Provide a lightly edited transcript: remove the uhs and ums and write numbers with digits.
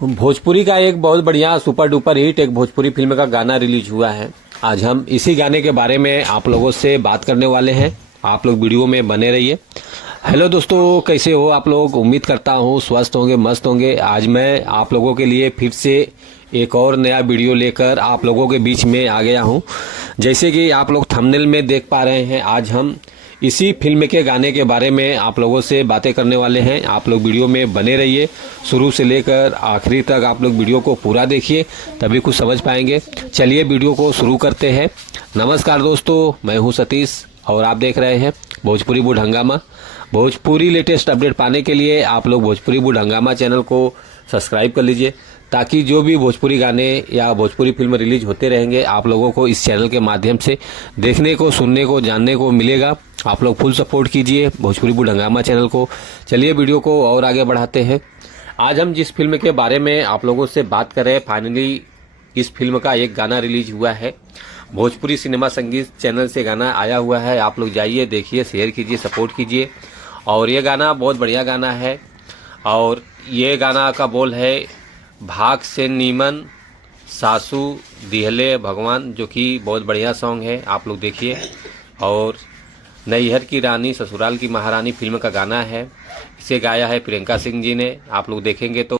भोजपुरी का एक बहुत बढ़िया सुपर डुपर हिट एक भोजपुरी फिल्म का गाना रिलीज हुआ है। आज हम इसी गाने के बारे में आप लोगों से बात करने वाले हैं। आप लोग वीडियो में बने रहिए। हेलो दोस्तों, कैसे हो आप लोग? उम्मीद करता हूँ स्वस्थ होंगे, मस्त होंगे। आज मैं आप लोगों के लिए फिर से एक और नया वीडियो लेकर आप लोगों के बीच में आ गया हूँ। जैसे कि आप लोग थंबनेल में देख पा रहे हैं, आज हम इसी फिल्म के गाने के बारे में आप लोगों से बातें करने वाले हैं। आप लोग वीडियो में बने रहिए, शुरू से लेकर आखिरी तक आप लोग वीडियो को पूरा देखिए, तभी कुछ समझ पाएंगे। चलिए वीडियो को शुरू करते हैं। नमस्कार दोस्तों, मैं हूं सतीश और आप देख रहे हैं भोजपुरी बूढ़ हंगामा। भोजपुरी लेटेस्ट अपडेट पाने के लिए आप लोग भोजपुरी बूढ़ हंगामा चैनल को सब्सक्राइब कर लीजिए, ताकि जो भी भोजपुरी गाने या भोजपुरी फिल्म रिलीज होते रहेंगे आप लोगों को इस चैनल के माध्यम से देखने को, सुनने को, जानने को मिलेगा। आप लोग फुल सपोर्ट कीजिए भोजपुरी बूढ़ हंगामा चैनल को। चलिए वीडियो को और आगे बढ़ाते हैं। आज हम जिस फिल्म के बारे में आप लोगों से बात कर रहे हैं, फाइनली इस फिल्म का एक गाना रिलीज हुआ है। भोजपुरी सिनेमा संगीत चैनल से गाना आया हुआ है। आप लोग जाइए, देखिए, शेयर कीजिए, सपोर्ट कीजिए। और ये गाना बहुत बढ़िया गाना है। और ये गाना का बोल है, भाग से नीमन सासू दिहले भगवान, जो कि बहुत बढ़िया सॉन्ग है। आप लोग देखिए। और नैहर की रानी ससुराल की महारानी फिल्म का गाना है। इसे गाया है प्रियंका सिंह जी ने। आप लोग देखेंगे तो